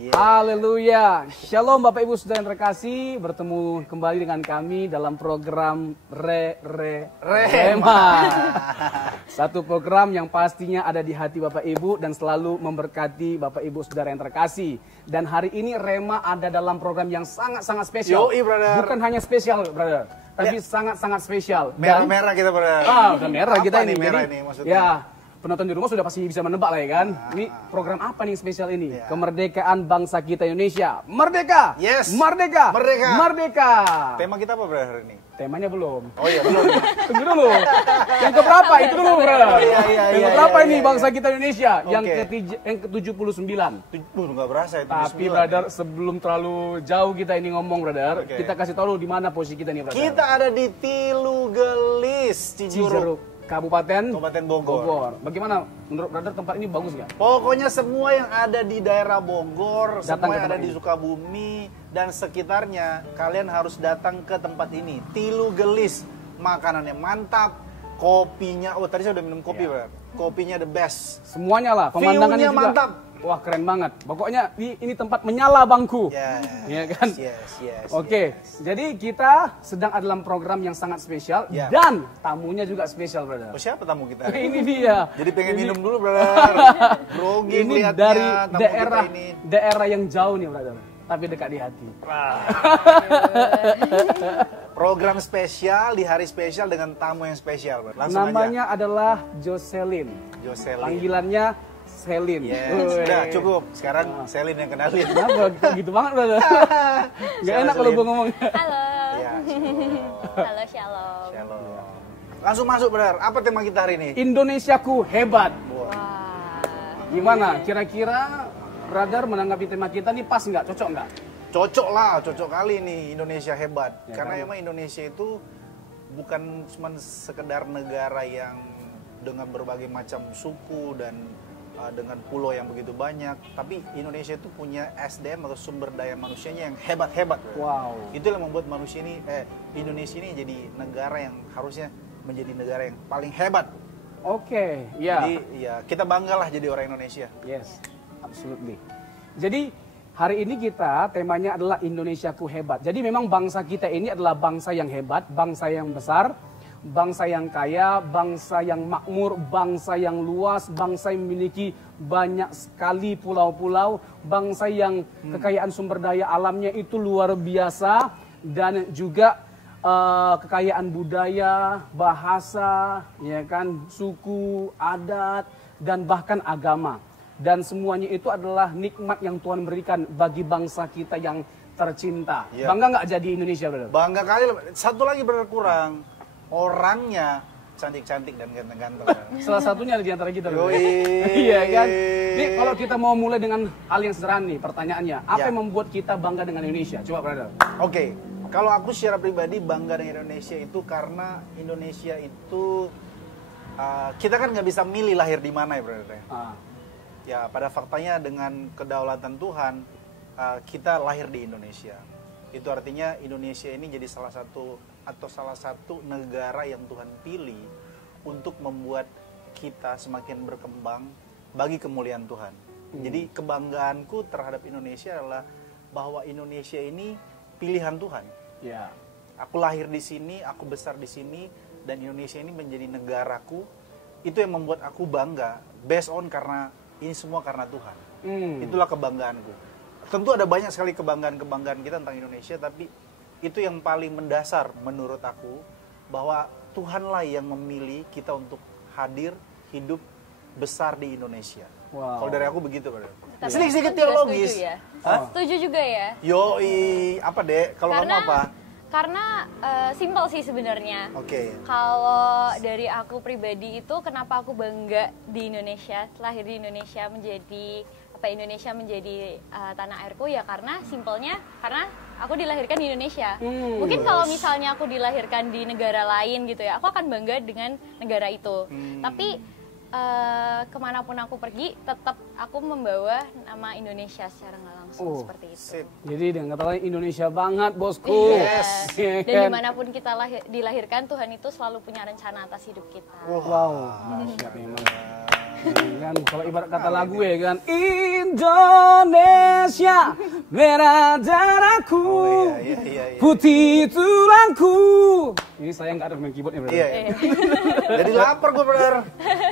Yeah. Haleluya. Shalom Bapak Ibu Saudara yang terkasih, bertemu kembali dengan kami dalam program Rema. Satu program yang pastinya ada di hati Bapak Ibu dan selalu memberkati Bapak Ibu Saudara yang terkasih. Dan hari ini Rema ada dalam program yang sangat-sangat spesial. Yoi, brother. Bukan hanya spesial, brother, tapi sangat-sangat spesial. Merah-merah kita brother. Udah merah kita ini. Merah Jadi, ini maksudnya? ya, penonton di rumah sudah pasti bisa menebak lah ya kan. Ini program apa nih spesial ini? Kemerdekaan bangsa kita Indonesia. Merdeka! Yes! Merdeka! Merdeka! Merdeka! Tema kita apa brother hari ini? Temanya belum. Oh iya belum. Tunggu dulu. Yang keberapa? Itu dulu, bro. Yang keberapa ini bangsa kita Indonesia? Yang ke-79. Nggak berasa itu. Tapi brother, sebelum terlalu jauh kita ini ngomong brother, kita kasih tahu dulu di mana posisi kita nih brother. Kita ada di Tilugelis, Cijeruk. Kabupaten Bogor. Bagaimana menurut brother tempat ini bagus nggak? Pokoknya semua yang ada di daerah Bogor, Datang semua yang ke ada tempat di ini. Sukabumi dan sekitarnya, kalian harus datang ke tempat ini. Tilugelis, makanannya mantap, kopinya, oh tadi saya udah minum kopi, Bro. Kopinya the best. Semuanya lah, pemandangannya View-nya juga. mantap. Wah keren banget. Pokoknya ini tempat menyala bangku. Ya kan? Yes. Oke, jadi kita sedang ada dalam program yang sangat spesial dan tamunya juga spesial, brother. Oh, siapa tamu kita? Ini dia. Jadi pengen minum dulu, brother. Grogi Ini lihatnya, dari tamu kita ini. daerah yang jauh nih, brother. Tapi dekat di hati. Program spesial di hari spesial dengan tamu yang spesial, bro. Langsung Namanya adalah Jocelyn. Jocelyn. Panggilannya Selin. Yes, sudah cukup. Sekarang Selin yang kenalin. Kenapa? Gitu banget, brother. Gak enak kalau gue ngomong. Halo. Ya, Halo, shalom. shalom. Langsung masuk, brother. Apa tema kita hari ini? Indonesiaku hebat. Wah. Gimana? Kira-kira brother menanggapi tema kita nih pas nggak? Cocok nggak? Cocok lah, cocok kali nih Indonesia hebat. Ya, Karena kan? emang Indonesia itu bukan cuma sekedar negara yang dengan berbagai macam suku dan dengan pulau yang begitu banyak, tapi Indonesia itu punya SDM atau sumber daya manusianya yang hebat-hebat. Wow. Itu yang membuat Indonesia ini jadi negara yang harusnya menjadi negara yang paling hebat. Oke, ya. Jadi ya kita banggalah jadi orang Indonesia. Yes, absolutely. Jadi hari ini kita temanya adalah Indonesiaku hebat. Jadi memang bangsa kita ini adalah bangsa yang hebat, bangsa yang besar, bangsa yang kaya, bangsa yang makmur, bangsa yang luas, bangsa yang memiliki banyak sekali pulau-pulau, bangsa yang kekayaan sumber daya alamnya itu luar biasa dan juga kekayaan budaya, bahasa, ya kan, suku, adat dan bahkan agama. Dan semuanya itu adalah nikmat yang Tuhan berikan bagi bangsa kita yang tercinta. Ya. Bangga nggak jadi Indonesia, brother? Bangga kali. Satu lagi berkurang. Orangnya cantik-cantik dan ganteng-ganteng. Salah satunya di antara kita. Yoi. Iya kan? Nih kalau kita mau mulai dengan hal yang sederhana nih pertanyaannya. Apa yang membuat kita bangga dengan Indonesia? Coba brother. Oke, kalau aku secara pribadi bangga dengan Indonesia itu karena Indonesia itu kita kan nggak bisa milih lahir di mana ya brother. Ya pada faktanya dengan kedaulatan Tuhan kita lahir di Indonesia. Itu artinya Indonesia ini jadi salah satu negara yang Tuhan pilih untuk membuat kita semakin berkembang bagi kemuliaan Tuhan. Jadi kebanggaanku terhadap Indonesia adalah bahwa Indonesia ini pilihan Tuhan. Ya. Aku lahir di sini, aku besar di sini, dan Indonesia ini menjadi negaraku. Itu yang membuat aku bangga, based on karena ini semua karena Tuhan. Itulah kebanggaanku. Tentu ada banyak sekali kebanggaan-kebanggaan kita tentang Indonesia, tapi itu yang paling mendasar menurut aku, bahwa Tuhanlah yang memilih kita untuk hadir, hidup, besar di Indonesia. Wow. Kalau dari aku begitu, Bro. Tapi Sedikit-sedikit aku juga teologis. Setuju, ya? Hah? Setuju juga ya. Yoi, apa dek? Kalau kamu apa? Karena simpel sih sebenarnya. Oke. Kalau dari aku pribadi itu kenapa aku bangga di Indonesia, lahir di Indonesia Indonesia menjadi tanah airku ya karena simpelnya karena aku dilahirkan di Indonesia. Mungkin kalau misalnya aku dilahirkan di negara lain gitu ya, aku akan bangga dengan negara itu. Tapi kemanapun aku pergi, tetap aku membawa nama Indonesia secara nggak langsung seperti itu. Sip. Jadi dengan kata lain Indonesia banget, bosku. Yes. Iya Dan kan? dimanapun kita dilahirkan, Tuhan itu selalu punya rencana atas hidup kita. Wow, dahsyat memang. Kan kalau ibarat kata lagu ya kan, Indonesia Indonesia, merah darahku, Iya. putih tulangku. Ini saya nggak ada main keyboardnya, brother. Iya. Jadi lapar gue, brother.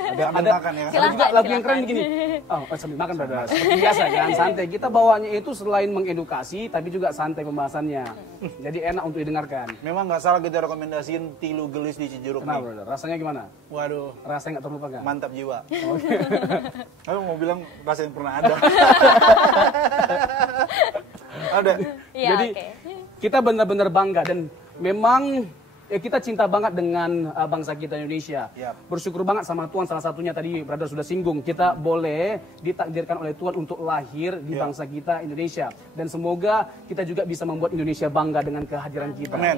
Ada makan ya. Ada juga lagu yang keren begini. Oh, sambil makan, brother. Seperti biasa kan, santai. Kita bawanya itu selain mengedukasi, tapi juga santai pembahasannya. Jadi enak untuk didengarkan. Memang nggak salah kita rekomendasiin Tilu Gelis di Cijeruk Kenapa, nih. brother? Rasanya gimana? Waduh, Rasanya nggak terlupakan? mantap jiwa. Aku mau bilang rasa yang pernah ada. Ada. Iya, Jadi oke. kita benar-benar bangga dan memang kita cinta banget dengan bangsa kita Indonesia. Yap. Bersyukur banget sama Tuhan, salah satunya tadi brother sudah singgung, kita boleh ditakdirkan oleh Tuhan untuk lahir di Yap. bangsa kita Indonesia. Dan semoga kita juga bisa membuat Indonesia bangga dengan kehadiran kita Amin.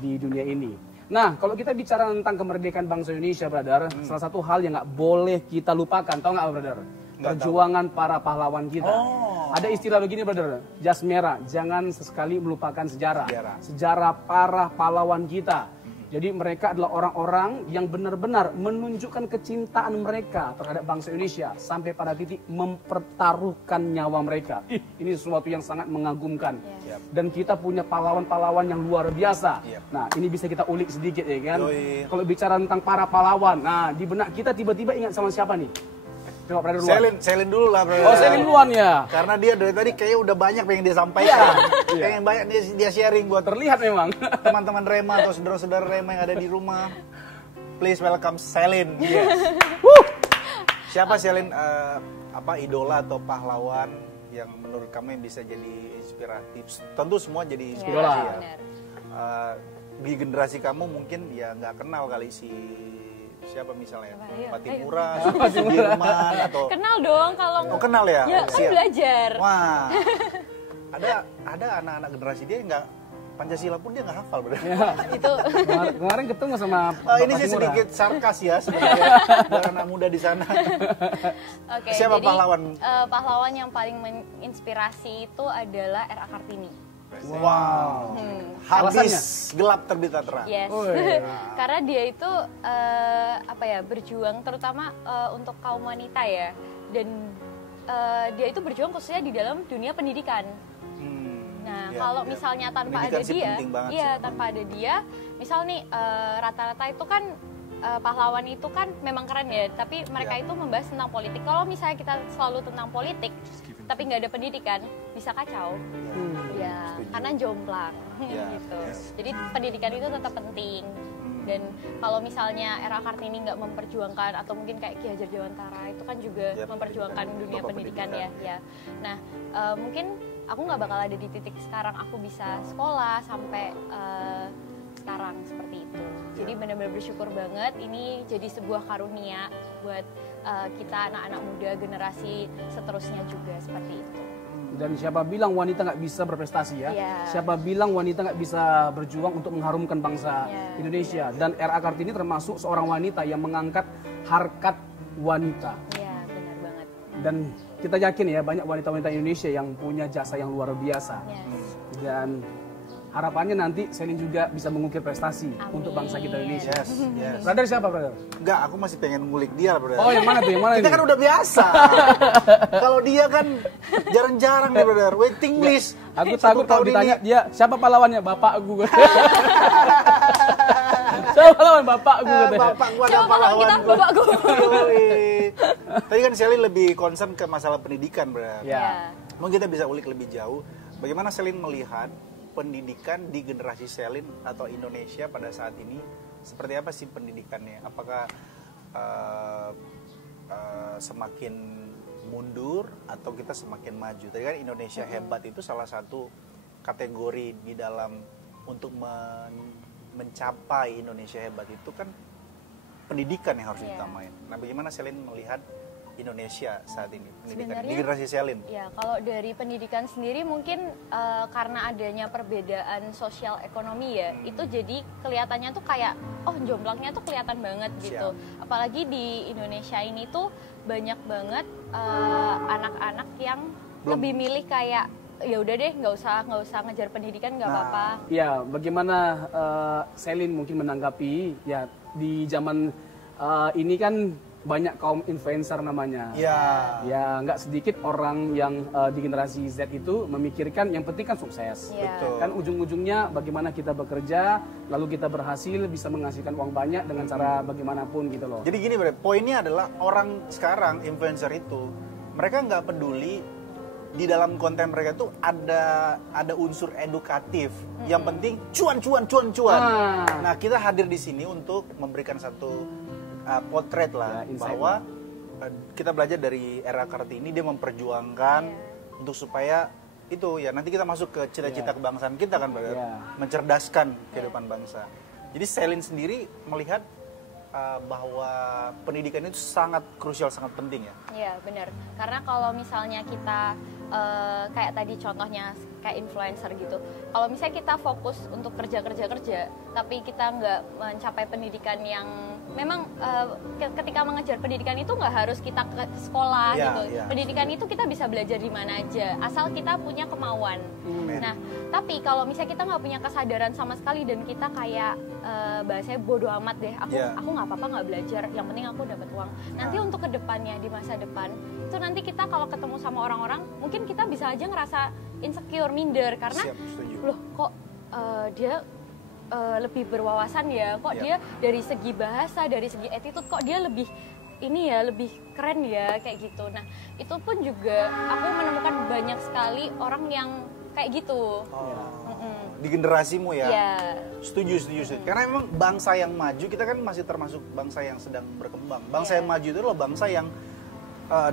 di dunia ini. Nah, kalau kita bicara tentang kemerdekaan bangsa Indonesia, brother, salah satu hal yang nggak boleh kita lupakan, tahu nggak, brother? Nggak Perjuangan para pahlawan kita. Oh. Ada istilah begini, brother, jas merah, jangan sesekali melupakan sejarah. Sejarah. Sejarah para pahlawan kita. Jadi mereka adalah orang-orang yang benar-benar menunjukkan kecintaan mereka terhadap bangsa Indonesia sampai pada titik mempertaruhkan nyawa mereka. Ini sesuatu yang sangat mengagumkan. Yap. Dan kita punya pahlawan-pahlawan yang luar biasa. Yap. Nah, ini bisa kita ulik sedikit ya kan. Yoi. Kalau bicara tentang para pahlawan, nah di benak kita tiba-tiba ingat sama siapa nih? Coba pada duluan. Selin dulu lah, brother. Oh, Selin duluan ya. Karena dia dari tadi kayaknya udah banyak pengen dia sampaikan. Iya. Pengen banyak dia sharing buat Terlihat memang. teman-teman Rema atau saudara-saudara Rema yang ada di rumah. Please welcome Selin. Yes. Siapa Selin, apa idola atau pahlawan yang menurut kamu yang bisa jadi inspiratif? Tentu semua jadi inspirasi ya. benar. Di generasi kamu mungkin ya nggak kenal kali si siapa misalnya Ayo, Patimura, Sudirman atau Kenal dong kalau oh kenal ya? Ya kan Siap. belajar. Wah, ada anak-anak generasi dia nggak Pancasila pun dia nggak hafal, bener. Ya. Itu Kemarin ketemu sama Ini sih Patimura. sedikit sarkas ya sebenarnya buat anak muda di sana. Oke, Siapa jadi, pahlawan? Pahlawan yang paling menginspirasi itu adalah R.A. Kartini. Wow. Alasannya? Habis gelap terbitlah terang. Yes. Oh, iya. Karena dia itu berjuang terutama untuk kaum wanita ya. Dan dia itu berjuang khususnya di dalam dunia pendidikan. Nah, Ya, kalau ya. misalnya tanpa Pendidikan ada sih dia, penting banget iya sih. tanpa ada dia, misal nih rata-rata itu kan pahlawan itu kan memang keren ya, tapi mereka Ya. itu membahas tentang politik. Kalau misalnya kita selalu tentang politik, tapi nggak ada pendidikan, bisa kacau. Ya, Setuju. karena jomplang Ya, gitu. ya. Jadi pendidikan itu tetap penting. Dan kalau misalnya R.A. Kartini nggak memperjuangkan atau mungkin kayak Ki Hajar Dewantara itu kan juga Ya, memperjuangkan pendidikan. dunia Bapak pendidikan pendidikan. ya. Nah, mungkin aku nggak bakal ada di titik sekarang aku bisa sekolah sampai sekarang seperti itu. Jadi benar-benar bersyukur banget ini jadi sebuah karunia buat kita anak-anak muda generasi seterusnya juga seperti itu. Dan siapa bilang wanita nggak bisa berprestasi ya? Iya. Siapa bilang wanita nggak bisa berjuang untuk mengharumkan bangsa Iya. Indonesia? Dan R.A. Kartini termasuk seorang wanita yang mengangkat harkat wanita. Iya, benar banget. Dan kita yakin ya banyak wanita-wanita Indonesia yang punya jasa yang luar biasa. Yes. Dan harapannya nanti Selin juga bisa mengukir prestasi Amin. untuk bangsa kita Indonesia. Yes, yes. Brother siapa, brother? Enggak, aku masih pengen ngulik dia lah, brother. Oh, yang mana tuh? Yang mana Kita ini? kan udah biasa. Kalau dia kan jarang-jarang nih, brother. Waiting list. Aku Satu takut kalau tahun ditanya ini. dia siapa pahlawannya? Bapak gue. Siapa pahlawan bapak gue? Bapak gua ada Siapa pahlawan kita? gua. Bapak gua. Yoi. Tadi kan Selin lebih concern ke masalah pendidikan, brother. Ya. Mungkin kita bisa ulik lebih jauh. Bagaimana Selin melihat pendidikan di generasi Selin atau Indonesia pada saat ini? Seperti apa sih pendidikannya? Apakah semakin mundur atau kita semakin maju? Tadi kan Indonesia hebat itu salah satu kategori di dalam untuk mencapai Indonesia hebat itu kan pendidikan yang harus ditamain. Nah, bagaimana Selin melihat Indonesia saat ini pendidikan di generasi Selin? Ya, kalau dari pendidikan sendiri mungkin karena adanya perbedaan sosial ekonomi ya, itu jadi kelihatannya tuh kayak jomblangnya tuh kelihatan banget gitu. Apalagi di Indonesia ini tuh banyak banget anak-anak yang lebih milih kayak ya udah deh nggak usah ngejar pendidikan nggak apa-apa. Ya, bagaimana Selin mungkin menanggapi ya di zaman ini kan banyak kaum influencer namanya. Ya. Ya, nggak sedikit orang yang di generasi Z itu memikirkan yang penting kan sukses. Betul. Kan ujung-ujungnya bagaimana kita bekerja, lalu kita berhasil bisa menghasilkan uang banyak dengan cara bagaimanapun gitu loh. Jadi gini, Bre, poinnya adalah orang sekarang influencer itu mereka nggak peduli di dalam konten mereka tuh ada unsur edukatif. Yang penting cuan. Nah, kita hadir di sini untuk memberikan satu potret lah bahwa kita belajar dari era Kartini, dia memperjuangkan untuk supaya itu ya nanti kita masuk ke cita-cita kebangsaan kita kan, mencerdaskan kehidupan bangsa. Jadi Celine sendiri melihat bahwa pendidikan itu sangat krusial, sangat penting ya. Iya benar, karena kalau misalnya kita kayak tadi contohnya kayak influencer gitu, kalau misalnya kita fokus untuk kerja, tapi kita nggak mencapai pendidikan yang memang ketika mengejar pendidikan itu nggak harus kita ke sekolah gitu. Pendidikan itu kita bisa belajar di mana aja, asal kita punya kemauan. Nah, tapi kalau misalnya kita nggak punya kesadaran sama sekali dan kita kayak bahasanya bodo amat deh, aku nggak apa-apa nggak belajar, yang penting aku dapat uang. Nanti untuk kedepannya di masa depan itu nanti kita kalau ketemu sama orang-orang mungkin kita bisa aja ngerasa insecure, minder karena loh kok dia lebih berwawasan ya, kok dia dari segi bahasa, dari segi attitude kok dia lebih ini ya, lebih keren ya kayak gitu. Nah itu pun juga aku menemukan banyak sekali orang yang kayak gitu. Di generasimu ya? Iya. Setuju. Karena memang bangsa yang maju, kita kan masih termasuk bangsa yang sedang berkembang. Bangsa yang maju itu adalah bangsa yang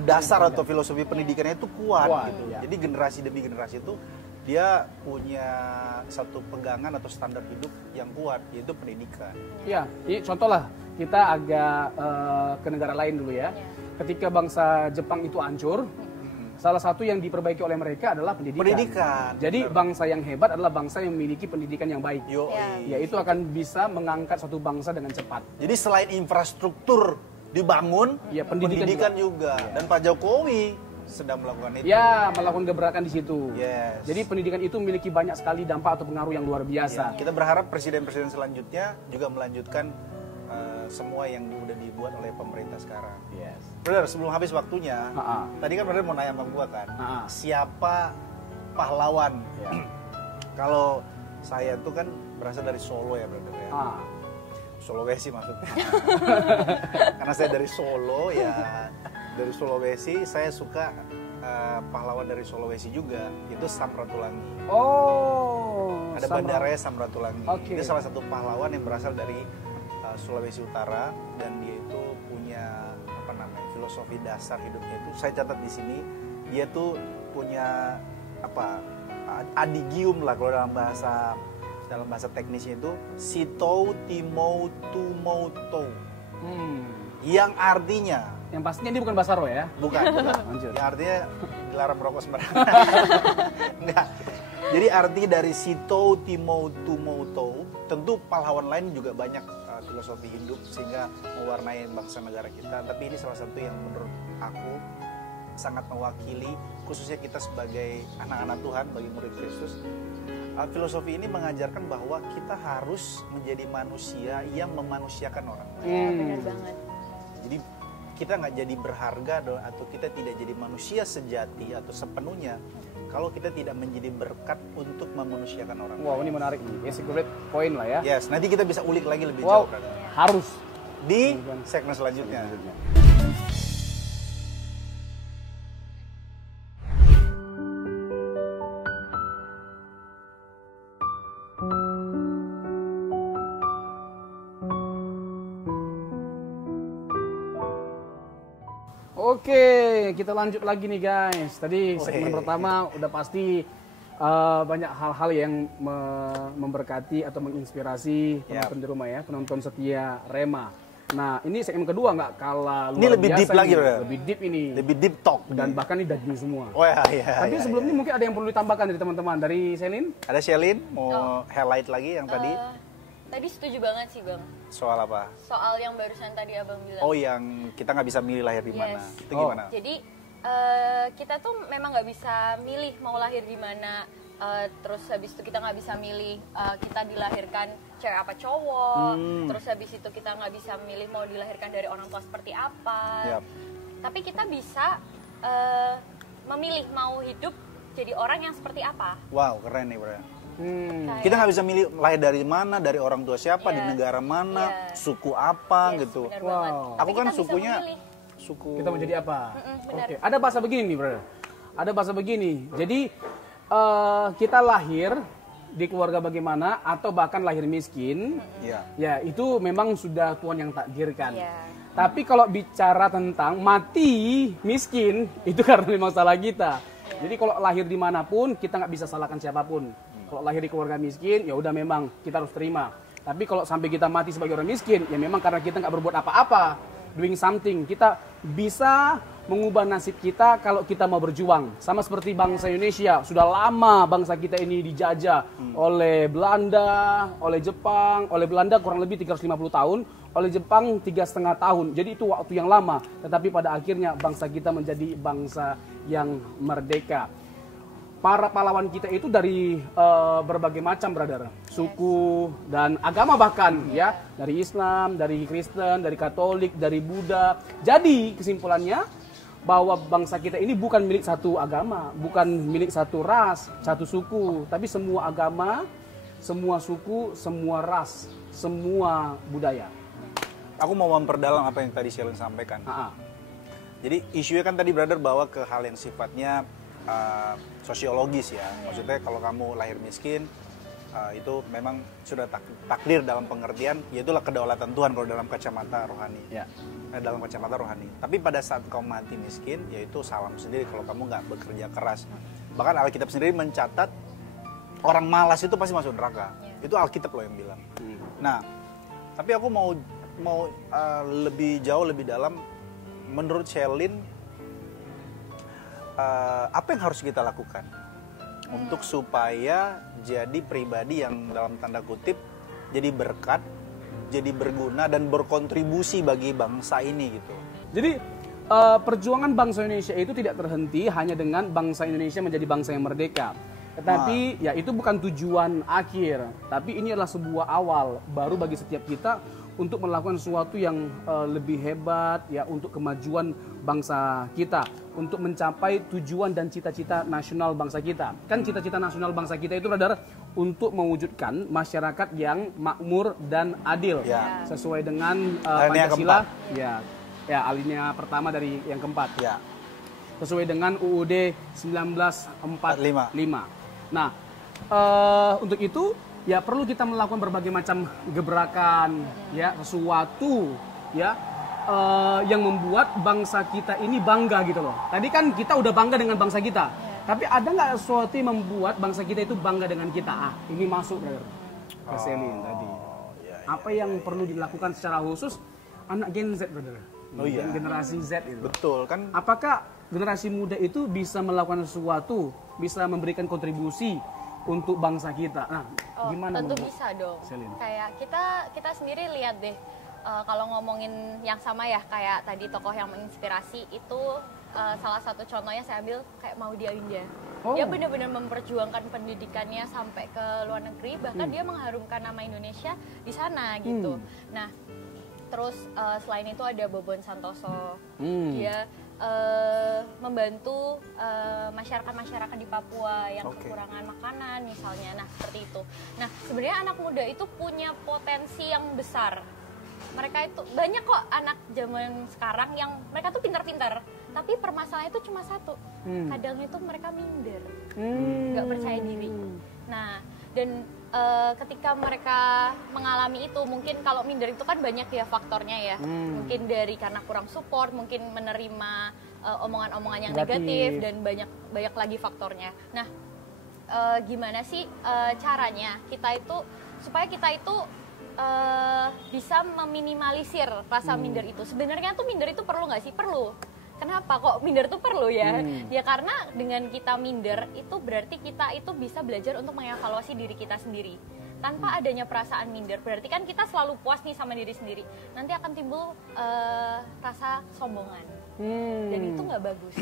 dasar atau filosofi pendidikannya itu kuat gitu. Jadi generasi demi generasi itu dia punya satu pegangan atau standar hidup yang kuat, yaitu pendidikan. Iya, ini contoh lah, kita agak ke negara lain dulu ya. Ketika bangsa Jepang itu hancur, salah satu yang diperbaiki oleh mereka adalah pendidikan. Jadi bangsa yang hebat adalah bangsa yang memiliki pendidikan yang baik. Ya, itu akan bisa mengangkat suatu bangsa dengan cepat. Jadi selain infrastruktur dibangun, pendidikan juga. Dan Pak Jokowi sedang melakukan itu. Ya, melakukan gebrakan di situ. Jadi pendidikan itu memiliki banyak sekali dampak atau pengaruh yang luar biasa. Kita berharap presiden-presiden selanjutnya juga melanjutkan semua yang udah dibuat oleh pemerintah sekarang. Brother, sebelum habis waktunya, tadi kan brother mau nanya sama gua kan, siapa pahlawan? Kalau saya tuh kan berasal dari Solo ya brother ya. Sulawesi maksudnya. Karena saya dari Solo ya, dari Sulawesi saya suka pahlawan dari Sulawesi juga, itu Samratulangi. Ada bandaranya Samratulangi. Dia salah satu pahlawan yang berasal dari Sulawesi Utara dan dia itu punya filosofi dasar hidupnya itu saya catat di sini. Dia tuh punya adigium lah kalau dalam bahasa teknisnya itu sitou timou tumoutou. Yang artinya, yang pastinya ini bukan bahasa roh ya? Bukan. Yang artinya dilarang merokok sembarangan. Enggak. Jadi arti dari sitou timou tumoutou, tentu pahlawan lain juga banyak filosofi hidup sehingga mewarnai bangsa negara kita, tapi ini salah satu yang menurut aku sangat mewakili khususnya kita sebagai anak-anak Tuhan, bagi murid Kristus. Filosofi ini mengajarkan bahwa kita harus menjadi manusia yang memanusiakan orang. Benar banget. Jadi kita nggak jadi berharga atau kita tidak jadi manusia sejati atau sepenuhnya kalau kita tidak menjadi berkat untuk memanusiakan orang. Wow, ini menarik nih. It's a great point lah ya. Yes, nanti kita bisa ulik lagi lebih jauh. Harus di segmen selanjutnya. Oke, kita lanjut lagi nih guys. Tadi segmen pertama udah pasti banyak hal-hal yang memberkati atau menginspirasi penonton di rumah ya, penonton setia Rema. Nah, ini segmen kedua nggak kalah luar biasa. Ini lebih deep lagi, lebih deep ini. Lebih deep talk. Dan bahkan ini daging semua. Tapi sebelum ini mungkin ada yang perlu ditambahkan dari teman-teman. Dari Celine? Ada Celine, mau highlight lagi yang tadi? Tadi setuju banget sih Bang. Soal apa? Soal yang barusan tadi Abang bilang. Oh, yang kita nggak bisa milih lahir di mana. Itu gimana? Jadi kita tuh memang nggak bisa milih mau lahir di mana, terus habis itu kita nggak bisa milih kita dilahirkan cewek apa cowok, terus habis itu kita nggak bisa milih mau dilahirkan dari orang tua seperti apa. Tapi kita bisa memilih mau hidup jadi orang yang seperti apa. Wow, keren nih bro. Kita nggak bisa milih lahir dari mana, dari orang tua siapa, di negara mana, suku apa gitu. Wow. Aku kan sukunya suku. Kita menjadi apa? Oke. Ada bahasa begini nih bro. Ada bahasa begini. Jadi kita lahir di keluarga bagaimana atau bahkan lahir miskin, ya itu memang sudah Tuhan yang takdirkan. Tapi kalau bicara tentang mati miskin, itu karena memang salah kita. Jadi kalau lahir dimanapun, kita nggak bisa salahkan siapapun. Kalau lahir di keluarga miskin, ya udah memang kita harus terima. Tapi kalau sampai kita mati sebagai orang miskin, ya memang karena kita nggak berbuat apa-apa, doing something. Kita bisa mengubah nasib kita kalau kita mau berjuang. Sama seperti bangsa Indonesia, sudah lama bangsa kita ini dijajah oleh Belanda, oleh Jepang. Oleh Belanda kurang lebih 350 tahun, oleh Jepang 3,5 tahun. Jadi itu waktu yang lama. Tetapi pada akhirnya bangsa kita menjadi bangsa yang merdeka. Para pahlawan kita itu dari berbagai macam, brother, suku dan agama bahkan, ya, dari Islam, dari Kristen, dari Katolik, dari Buddha. Jadi kesimpulannya bahwa bangsa kita ini bukan milik satu agama, bukan milik satu ras, satu suku, tapi semua agama, semua suku, semua ras, semua budaya. Aku mau memperdalam apa yang tadi Shelin sampaikan. Jadi isunya kan tadi brother bawa ke hal yang sifatnya sosiologis ya. Maksudnya kalau kamu lahir miskin, itu memang sudah takdir dalam pengertian, yaitulah kedaulatan Tuhan kalau dalam kacamata rohani. Dalam kacamata rohani. Tapi pada saat kau mati miskin, yaitu salam sendiri kalau kamu nggak bekerja keras. Bahkan Alkitab sendiri mencatat orang malas itu pasti masuk neraka. Itu Alkitab loh yang bilang. Nah, tapi aku mau lebih jauh, lebih dalam. Menurut Shelin, apa yang harus kita lakukan untuk supaya jadi pribadi yang dalam tanda kutip jadi berkat, jadi berguna dan berkontribusi bagi bangsa ini gitu. Jadi perjuangan bangsa Indonesia itu tidak terhenti hanya dengan bangsa Indonesia menjadi bangsa yang merdeka. Tetapi ya itu bukan tujuan akhir, tapi ini adalah sebuah awal baru bagi setiap kita untuk melakukan sesuatu yang lebih hebat ya untuk kemajuan bangsa kita, untuk mencapai tujuan dan cita-cita nasional bangsa kita. Kan cita-cita nasional bangsa kita itu adalah untuk mewujudkan masyarakat yang makmur dan adil sesuai dengan Pancasila. Ya, alinea pertama dari yang keempat. Sesuai dengan UUD 1945. Nah, untuk itu ya perlu kita melakukan berbagai macam gebrakan, ya, sesuatu ya yang membuat bangsa kita ini bangga gitu loh. Tadi kan kita udah bangga dengan bangsa kita, tapi ada nggak sesuatu yang membuat bangsa kita itu bangga dengan kita? Ini masuk ke Shelin tadi. Apa yang perlu dilakukan secara khusus anak Gen Z, brother? Generasi Z itu. Betul kan? Apakah generasi muda itu bisa melakukan sesuatu, bisa memberikan kontribusi untuk bangsa kita? Nah, gimana? Tentu bisa dong. Shelin. Kayak kita sendiri lihat deh, kalau ngomongin yang sama ya, kayak tadi tokoh yang menginspirasi itu salah satu contohnya saya ambil kayak Maudy Ayunda. Dia benar-benar memperjuangkan pendidikannya sampai ke luar negeri, bahkan dia mengharumkan nama Indonesia di sana gitu. Nah, terus selain itu ada Bobon Santoso. Dia membantu masyarakat-masyarakat di Papua yang kekurangan makanan misalnya. Nah, seperti itu. Nah, sebenarnya anak muda itu punya potensi yang besar. Mereka itu banyak kok anak zaman sekarang yang mereka tuh pintar-pintar, tapi permasalahannya itu cuma satu. Kadang itu mereka minder, nggak percaya diri. Nah, dan ketika mereka mengalami itu, mungkin kalau minder itu kan banyak ya faktornya ya. Mungkin dari karena kurang support, mungkin menerima omongan-omongan yang negatif dan banyak lagi faktornya. Nah, gimana sih caranya kita itu supaya kita itu bisa meminimalisir rasa minder itu? Sebenarnya tuh minder itu perlu nggak sih? Perlu. Kenapa kok minder itu perlu ya? Ya karena dengan kita minder itu berarti kita itu bisa belajar untuk mengevaluasi diri kita sendiri. Tanpa adanya perasaan minder, berarti kan kita selalu puas nih sama diri sendiri. Nanti akan timbul rasa sombongan. Dan itu nggak bagus.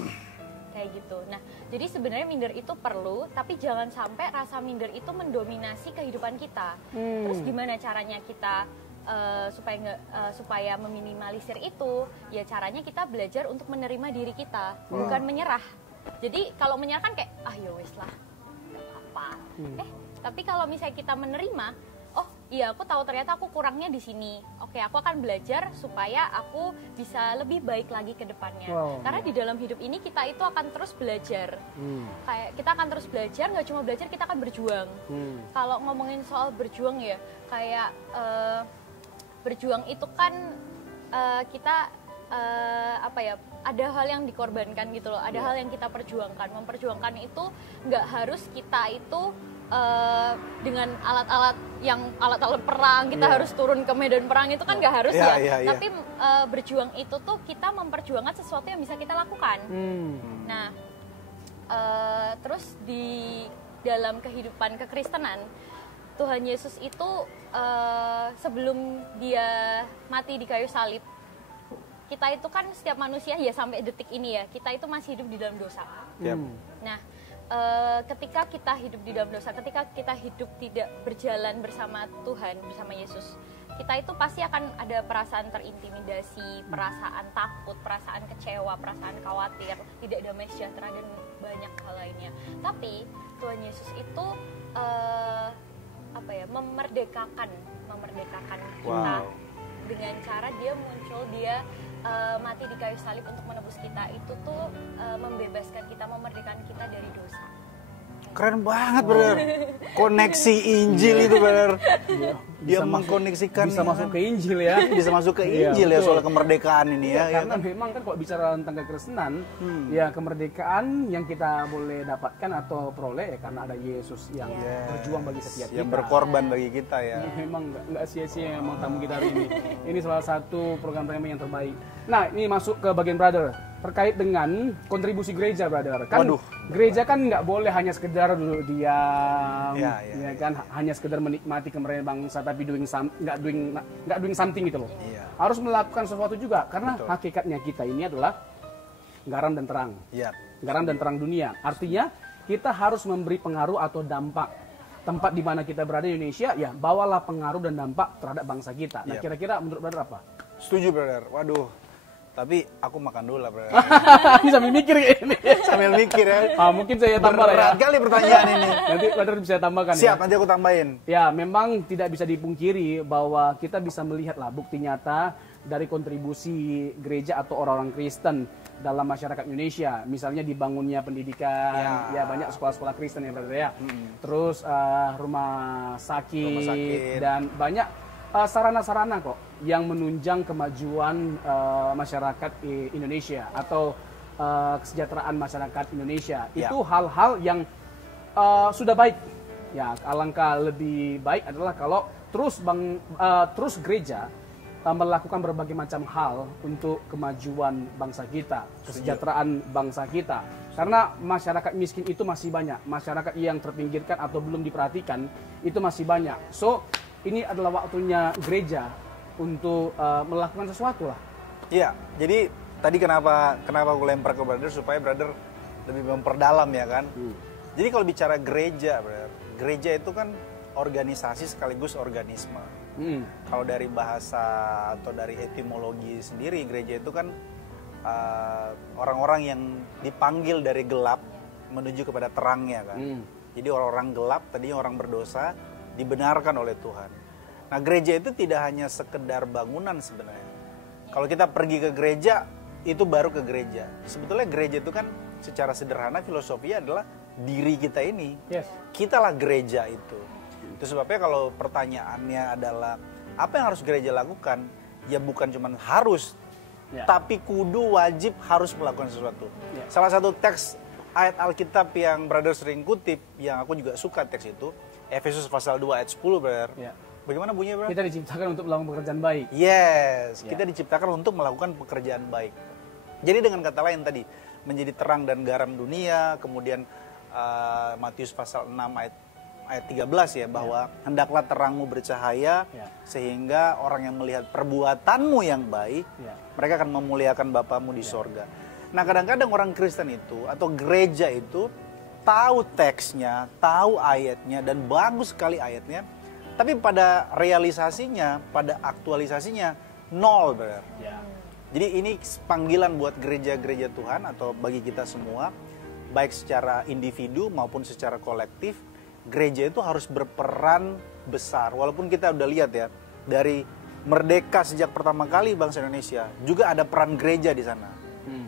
kayak gitu. Nah, jadi sebenarnya minder itu perlu, tapi jangan sampai rasa minder itu mendominasi kehidupan kita. Terus gimana caranya kita supaya meminimalisir itu? Ya caranya kita belajar untuk menerima diri kita, bukan menyerah. Jadi kalau menyerah kan kayak ya wes lah, nggak apa-apa. Tapi kalau misalnya kita menerima, oh iya aku tahu ternyata aku kurangnya di sini. Oke, aku akan belajar supaya aku bisa lebih baik lagi ke depannya. Karena di dalam hidup ini kita itu akan terus belajar. Kayak kita akan terus belajar, nggak cuma belajar, kita akan berjuang. Kalau ngomongin soal berjuang ya, kayak berjuang itu kan kita ada hal yang dikorbankan gitu loh, ada hal yang kita perjuangkan. Memperjuangkan itu nggak harus kita itu dengan alat-alat perang, kita harus turun ke medan perang, itu kan nggak harus Tapi berjuang itu tuh kita memperjuangkan sesuatu yang bisa kita lakukan. Nah, terus di dalam kehidupan kekristenan, Tuhan Yesus itu sebelum dia mati di kayu salib, kita itu kan setiap manusia ya sampai detik ini ya, kita itu masih hidup di dalam dosa. Nah, ketika kita hidup di dalam dosa, ketika kita hidup tidak berjalan bersama Tuhan, bersama Yesus, kita itu pasti akan ada perasaan terintimidasi, perasaan takut, perasaan kecewa, perasaan khawatir, tidak damai sejahtera, dan banyak hal lainnya. Tapi Tuhan Yesus itu memerdekakan kita dengan cara dia muncul, dia mati di kayu salib untuk menebus kita. Itu tuh membebaskan kita, memerdekakan kita dari dosa. Keren banget, brother. Koneksi Injil itu, brother. Dia mengkoneksikan. Bisa masuk ke Injil ya. Bisa masuk ke Injil ya, soal kemerdekaan ini ya. Karena memang kan kalau bicara tentang kekristenan, ya kemerdekaan yang kita boleh dapatkan atau peroleh ya karena ada Yesus yang berjuang bagi setiap kita. Yang berkorban bagi kita ya. Memang nggak sia-sia memang tamu kita hari ini. Ini salah satu program Rema yang terbaik. Nah, ini masuk ke bagian brother. Terkait dengan kontribusi gereja, brother. Kan gereja kan nggak boleh hanya sekedar duduk diam, kan hanya sekedar menikmati kemerdekaan bangsa, tapi nggak doing something gitu loh. Harus melakukan sesuatu juga, karena hakikatnya kita ini adalah garam dan terang. Garam dan terang dunia. Artinya kita harus memberi pengaruh atau dampak. Tempat di mana kita berada di Indonesia, ya bawalah pengaruh dan dampak terhadap bangsa kita. Nah, kira-kira menurut brother apa? Setuju, brother. Waduh. Tapi aku makan dulu lah, brother. Ini sambil mikir kayak ini. Sambil mikir ya. Mungkin saya tambah ya. Berat kali pertanyaan ini. Nanti brother bisa tambahkan. Siap, nanti aku tambahin. Ya, memang tidak bisa dipungkiri bahwa kita bisa melihatlah bukti nyata dari kontribusi gereja atau orang-orang Kristen dalam masyarakat Indonesia. Misalnya dibangunnya pendidikan, ya banyak sekolah-sekolah Kristen ya, brother ya. Terus rumah sakit dan banyak sarana-sarana kok yang menunjang kemajuan masyarakat Indonesia atau kesejahteraan masyarakat Indonesia. Itu hal-hal yang sudah baik. Ya, alangkah lebih baik adalah kalau terus gereja melakukan berbagai macam hal untuk kemajuan bangsa kita, kesejahteraan bangsa kita. Karena masyarakat miskin itu masih banyak, masyarakat yang terpinggirkan atau belum diperhatikan itu masih banyak. So, ini adalah waktunya gereja untuk melakukan sesuatu lah. Iya, jadi tadi kenapa aku lempar ke brother supaya brother lebih memperdalam ya kan. Jadi kalau bicara gereja, brother, gereja itu kan organisasi sekaligus organisme. Kalau dari bahasa atau dari etimologi sendiri, gereja itu kan orang-orang yang dipanggil dari gelap menuju kepada terangnya kan. Jadi orang-orang gelap, tadinya orang berdosa, dibenarkan oleh Tuhan. Nah, gereja itu tidak hanya sekedar bangunan sebenarnya. Kalau kita pergi ke gereja, itu baru ke gereja. Sebetulnya gereja itu kan secara sederhana filosofinya adalah diri kita ini. Kitalah gereja itu. Itu sebabnya kalau pertanyaannya adalah apa yang harus gereja lakukan? Ya bukan cuma harus, tapi kudu wajib harus melakukan sesuatu. Salah satu teks ayat Alkitab yang brother sering kutip, yang aku juga suka teks itu, Efesus pasal 2 ayat 10, brother. Bagaimana bunyinya, brother? Kita diciptakan untuk melakukan pekerjaan baik. Kita diciptakan untuk melakukan pekerjaan baik. Jadi dengan kata lain tadi, menjadi terang dan garam dunia, kemudian Matius pasal 6 ayat 13 ya, bahwa hendaklah terangmu bercahaya sehingga orang yang melihat perbuatanmu yang baik, mereka akan memuliakan Bapamu di sorga. Nah kadang-kadang orang Kristen itu atau gereja itu tahu teksnya, tahu ayatnya dan bagus sekali ayatnya, tapi pada realisasinya, pada aktualisasinya nol, brother. Ya. Jadi ini panggilan buat gereja-gereja Tuhan atau bagi kita semua, baik secara individu maupun secara kolektif, gereja itu harus berperan besar. Walaupun kita udah lihat ya, dari merdeka sejak pertama kali bangsa Indonesia, juga ada peran gereja di sana.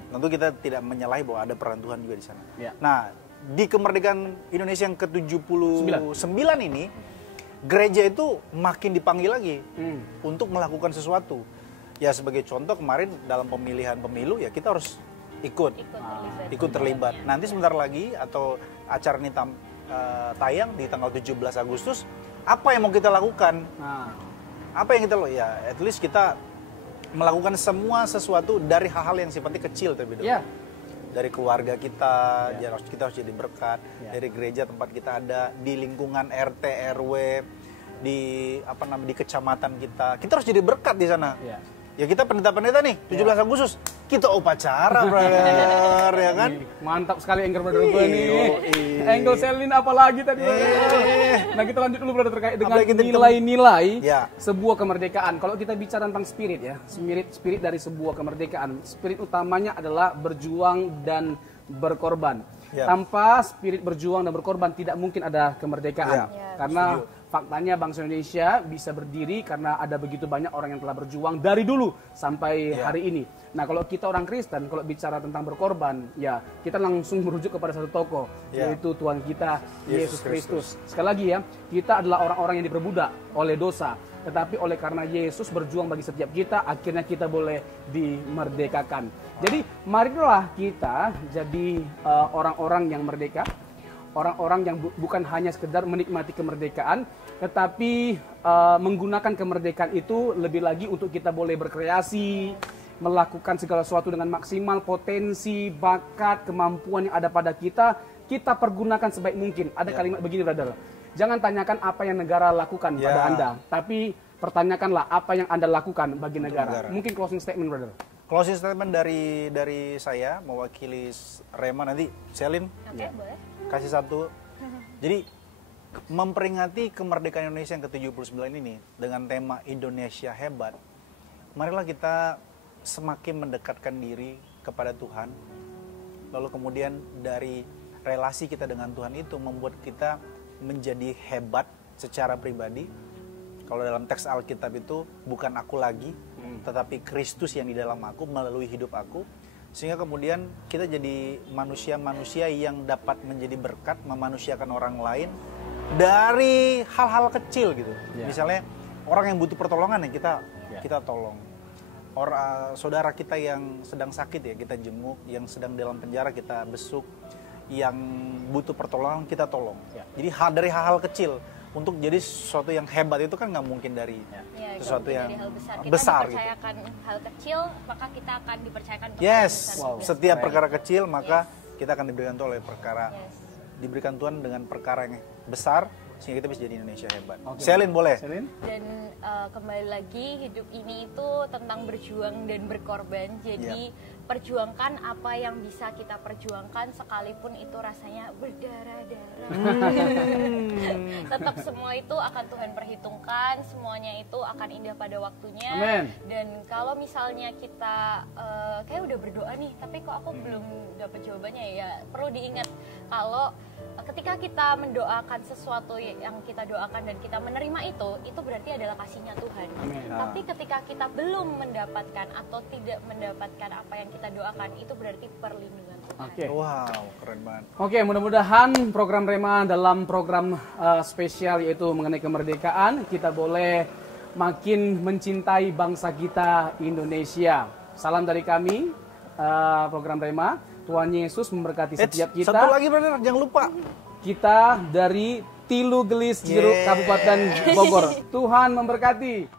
Tentu kita tidak menyalahi bahwa ada peran Tuhan juga di sana. Ya. Nah, di kemerdekaan Indonesia yang ke-79 ini, gereja itu makin dipanggil lagi untuk melakukan sesuatu. Ya sebagai contoh kemarin dalam pemilihan pemilu ya kita harus ikut terlibat. Nanti sebentar lagi atau acara ini tayang di tanggal 17 Agustus, apa yang mau kita lakukan? Apa yang kita ya at least kita melakukan semua sesuatu dari hal-hal yang sifatnya kecil terlebih dahulu. Dari keluarga kita, kita harus jadi berkat. Dari gereja tempat kita ada, di lingkungan RT RW, di kecamatan kita harus jadi berkat di sana. Ya kita pendeta-pendeta nih, 17 Agustus, kita upacara, brother, ya kan? Mantap sekali Engger brother gue nih. Engel Selin apalagi tadi. Nah kita lanjut dulu brother terkait dengan nilai-nilai sebuah kemerdekaan. Kalau kita bicara tentang spirit ya, spirit dari sebuah kemerdekaan, spirit utamanya adalah berjuang dan berkorban. Tanpa spirit berjuang dan berkorban tidak mungkin ada kemerdekaan. Karena faktanya bangsa Indonesia bisa berdiri karena ada begitu banyak orang yang telah berjuang dari dulu sampai hari ini. Nah kalau kita orang Kristen, kalau bicara tentang berkorban, ya kita langsung merujuk kepada satu tokoh, yaitu Tuhan kita, Yesus Kristus. Sekali lagi ya, kita adalah orang-orang yang diperbudak oleh dosa. Tetapi oleh karena Yesus berjuang bagi setiap kita, akhirnya kita boleh dimerdekakan. Jadi marilah kita jadi orang-orang yang merdeka. Orang-orang yang bukan hanya sekedar menikmati kemerdekaan, tetapi menggunakan kemerdekaan itu lebih lagi untuk kita boleh berkreasi, melakukan segala sesuatu dengan maksimal, potensi, bakat, kemampuan yang ada pada kita pergunakan sebaik mungkin. Ada kalimat begini, brother. Jangan tanyakan apa yang negara lakukan pada Anda, tapi pertanyakanlah apa yang Anda lakukan bagi negara. Mungkin closing statement, brother. Closing statement dari saya mewakili Rema, nanti Selin. Boleh. Kasih satu. Jadi memperingati kemerdekaan Indonesia yang ke-79 ini dengan tema Indonesia Hebat, marilah kita semakin mendekatkan diri kepada Tuhan. Lalu kemudian dari relasi kita dengan Tuhan itu membuat kita menjadi hebat secara pribadi. Kalau dalam teks Alkitab itu bukan aku lagi, tetapi Kristus yang di dalam aku melalui hidup aku. Sehingga kemudian kita jadi manusia-manusia yang dapat menjadi berkat, memanusiakan orang lain dari hal-hal kecil gitu. Misalnya orang yang butuh pertolongan ya kita tolong. Saudara kita yang sedang sakit ya kita jenguk, yang sedang dalam penjara kita besuk, yang butuh pertolongan kita tolong. Jadi dari hal-hal kecil. Untuk jadi sesuatu yang hebat itu kan nggak mungkin dari sesuatu yang hal besar. Kita dipercayakan hal kecil, maka kita akan dipercayakan perkara besar. Setiap perkara kecil maka kita akan diberikan Tuhan oleh perkara diberikan Tuhan dengan perkara yang besar sehingga kita bisa jadi Indonesia hebat. Selin boleh. Dan kembali lagi hidup ini itu tentang berjuang dan berkorban. Jadi perjuangkan apa yang bisa kita perjuangkan sekalipun itu rasanya berdarah-darah. Tetap semua itu akan Tuhan perhitungkan, semuanya itu akan indah pada waktunya. Dan kalau misalnya kita kayak udah berdoa nih, tapi kok aku belum dapat jawabannya, ya perlu diingat kalau ketika kita mendoakan sesuatu yang kita doakan dan kita menerima itu berarti adalah kasihnya Tuhan. Tapi ketika kita belum mendapatkan atau tidak mendapatkan apa yang kita doakan, itu berarti perlindungan Tuhan. Wow, keren banget. Mudah-mudahan program Rema dalam program spesial yaitu mengenai kemerdekaan, kita boleh makin mencintai bangsa kita Indonesia. Salam dari kami, program Rema. Tuhan Yesus memberkati setiap kita. Satu lagi brother, jangan lupa. Kita dari Tilu Gelis, Jeruk, Kabupaten Bogor. Tuhan memberkati.